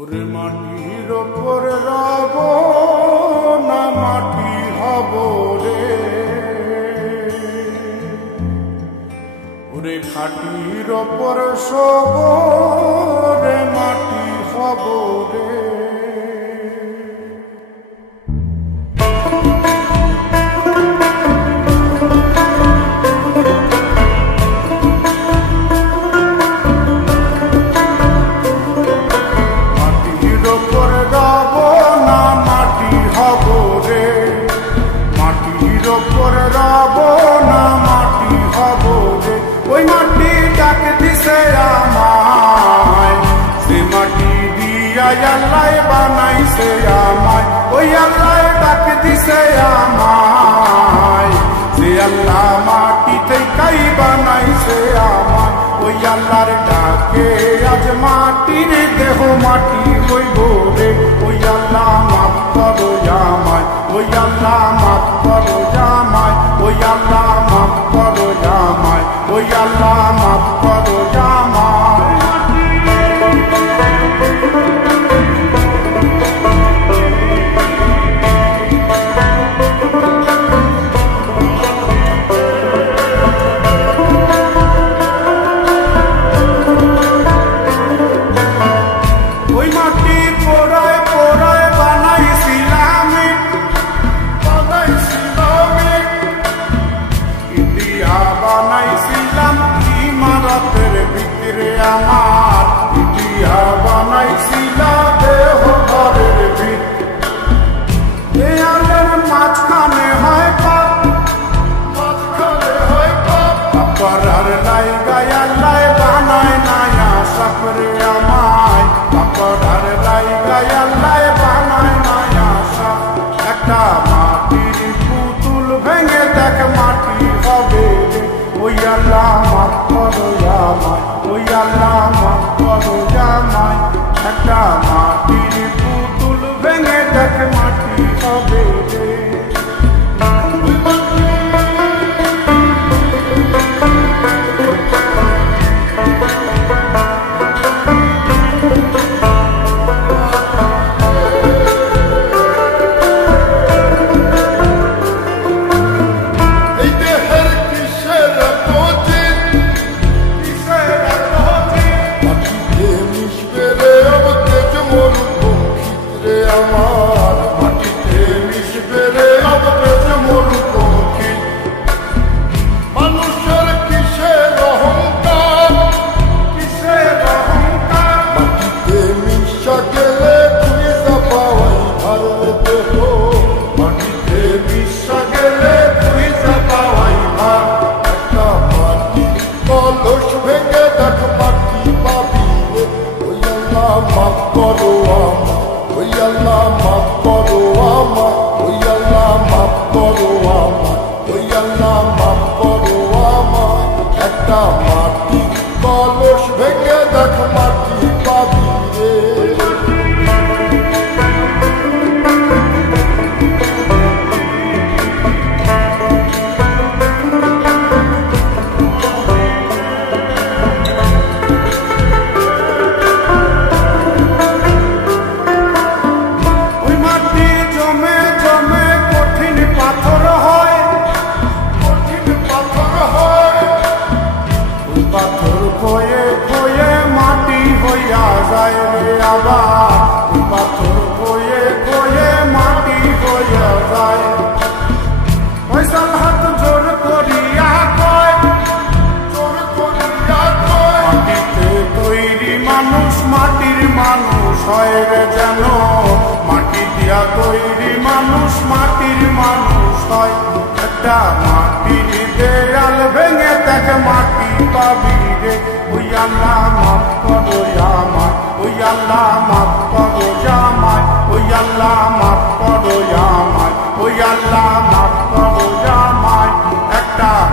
ওরে মাটির ওপর রব না মাটি হব রে, ওরে খাটির ওপর সব রে মাটি হব রে। ওই মাটি ডাক দিছে আমায়, সে মাটি দিয়া আল্লাহ বানাইছে আমায়। ওই আল্লাহ ডাক দিছে আমায়, সে আল্লাহ মাটি থেকেই বানাইছে আমায়। ওই আল্লাহর ডাকে আজ মাটির দেহ মাটি হইব রে। ওই আল্লাহ মাফ করো আমায়, ওই আল্লাহ মাফ করো আমায়, ওই আল্লাহ মাফ করো আমায়, ওই আল্লাহ মাফ করো আমায়। ওই মাটি পোড়ায় পোড়ায় বানাইছিলাম ইন্ডিয়া, বানাইছিলাম ইমারতের ভিতরে আমার, ইন্ডিয়া বানাইছিলাম দেহ ঘরের ভিতরে। মাঝখানে হয় পাপ, মাঝখানে হয় পাপ, পাপার লাইগায় আল্লাহ বানায় নায়া সাপরে আমায়, পাপার লাইগায় আল্লাহ বানায় নায়া সাপ। একটা মাটির পুতুল ভেঙে দেখ মাটি হবে রে। ওই আল্লাহ মাফ করো আমায়, ওই আল্লাহ মাফ করো আমায়। একটা মাটির পুতুল ভেঙে দেখ মাটি হবে রে। মাফ করো আমায়, ওই আল্লাহ মাফ করো আমায়, ওই আল্লাহ মাফ করো আমায়, ওই আল্লাহ মাফ করো আমায়। একটা মাটি কলস ভেঙে দেখ মাটি পাবি রে। পাথর খয়ে খয়ে মাটি হইয়া যায় রে আবার, পাথর খয়ে খয়ে মাটি হইয়া যায়। ফয়সাল হাত জোর করিয়া কয়, জোর করিয়া কয়, মাটিতে তৈরি মানুষ মাটির মানুষ হয় রে যেন। মাটি দিয়া তৈরি মানুষ মাটির মানুষ হয়। একটা মাটির দেয়াল ভেঙে দেখ মাটি পাবি রে। ওই আল্লাহ মাফ করো